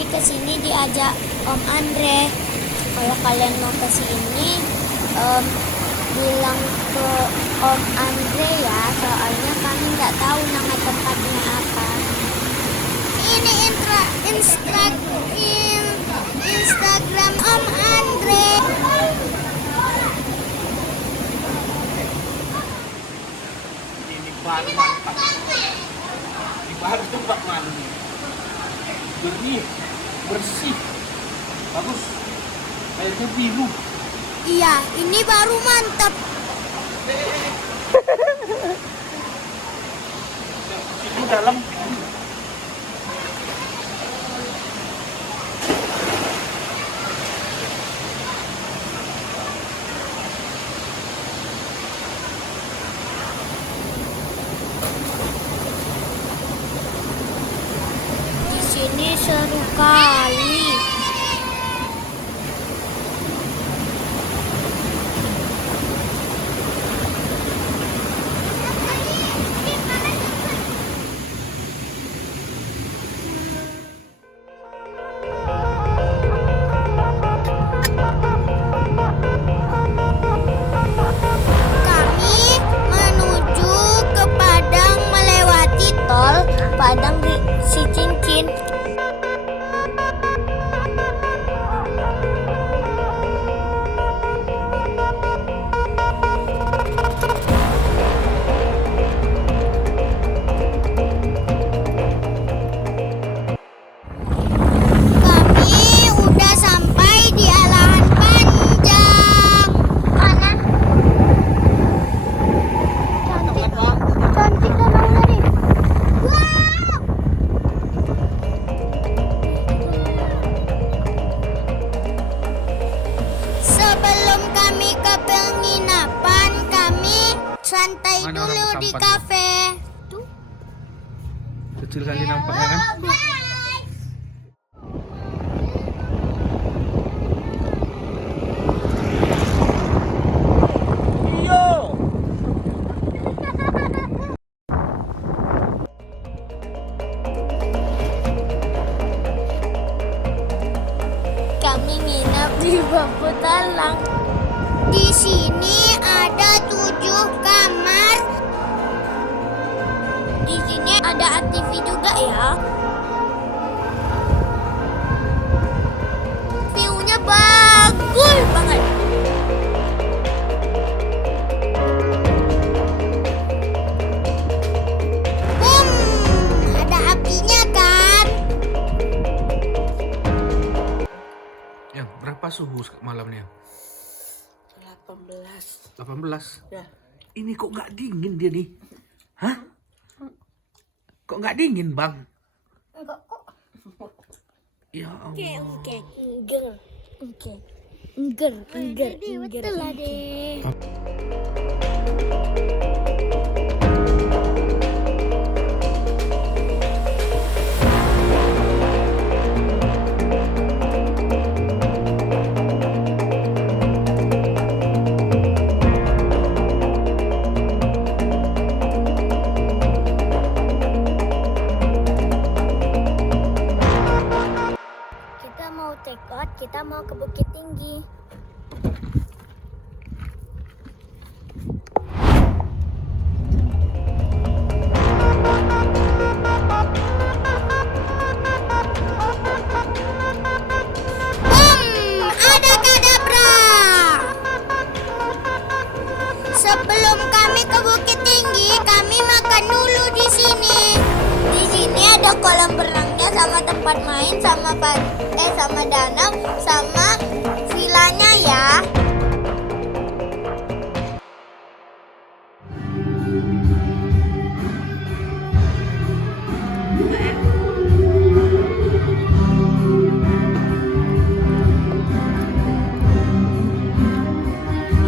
Tadi kesini diajak Om Andre. Kalau kalian mau kesini, bilang ke Om Andre ya. Soalnya kami nggak tahu nama tempatnya apa. Ini Instagram Om Andre. Ini baru mantap. Ini baru tempat mandi. Jernih, bersih, bagus. Airnya biru. Iya, ini baru mantap. Itu dalam. Di sini seru kali. Kami menuju ke Padang melewati tol Padang di Cincin. Kami udah sampai di Alahan Panjang. Kanan. Cantik danaunya nih. Wow. Sebelum kami ke penginapan, kami santai Mana dulu orang di sampan? kafe. Kecil kali nampaknya kan? Iyo. Kami nginap di Bambu Talang. Di sini ada 7 kamar. Di sini ada ATV juga ya. View-nya bagus banget. Ada apinya kan? Yang berapa suhu malamnya? 18. 18. Ya. Ini kok nggak dingin dia nih? Hah? Kok nggak dingin, Bang? Enggak kok. Ya Allah. Engger. Betul lah deh. Kita mau take out, kita mau ke Bukit Tinggi. Ada kadabra. Sebelum kami ke Bukit Tinggi, kami makan dulu di sini. Di sini ada kolam berenangnya sama tempat main sama sama danau sama vilanya ya.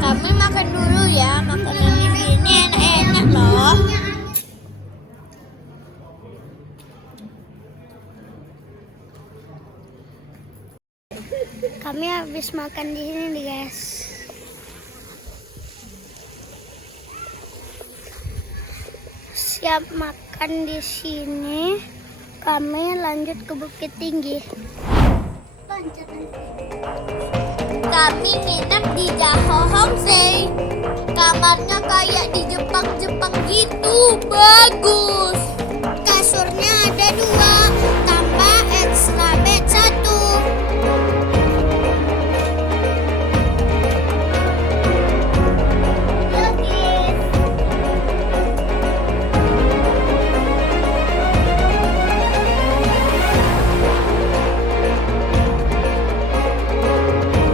Kami makan dulu ya, makanan di sini enak-enak loh. Kami habis makan di sini nih guys. Siap makan di sini. Kami lanjut ke Bukit Tinggi. Kami nginep di Jaho Homestay. Kamarnya kayak di Jepang-Jepang gitu, bagus. Kasurnya ada 2, tambah extra bed 1.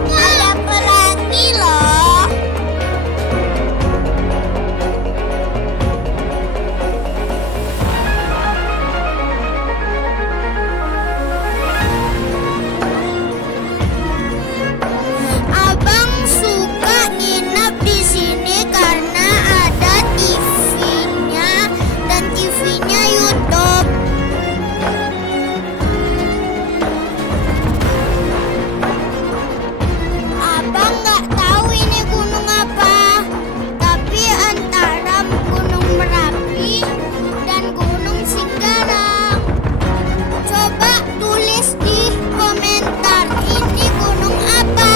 Ada pelangi loh. Abang suka nginep di sini karena ada TV-nya dan TV-nya YouTube. Abang nggak tahu ini gunung apa, tapi antara Gunung Merapi dan Gunung Singgarang. Coba tulis di komentar ini gunung apa.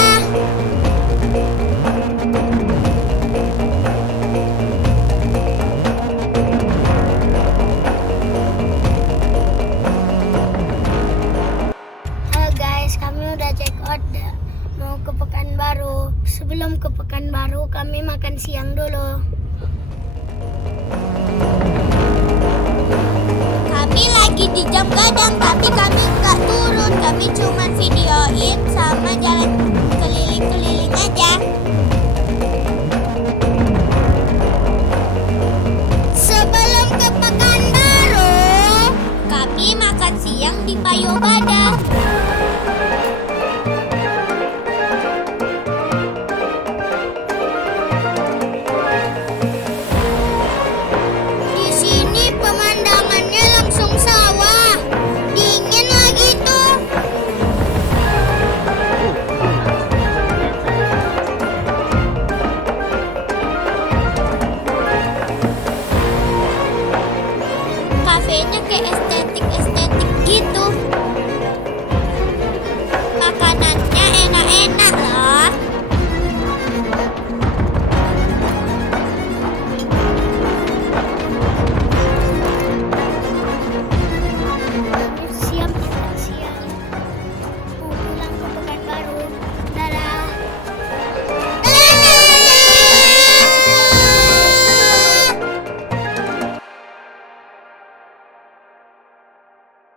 Halo guys, kami udah check out mau ke Pekanbaru. Sebelum ke Pekanbaru kami makan siang dulu. Kami lagi di Jam Gadang tapi kami nggak turun. Kami cuma videoin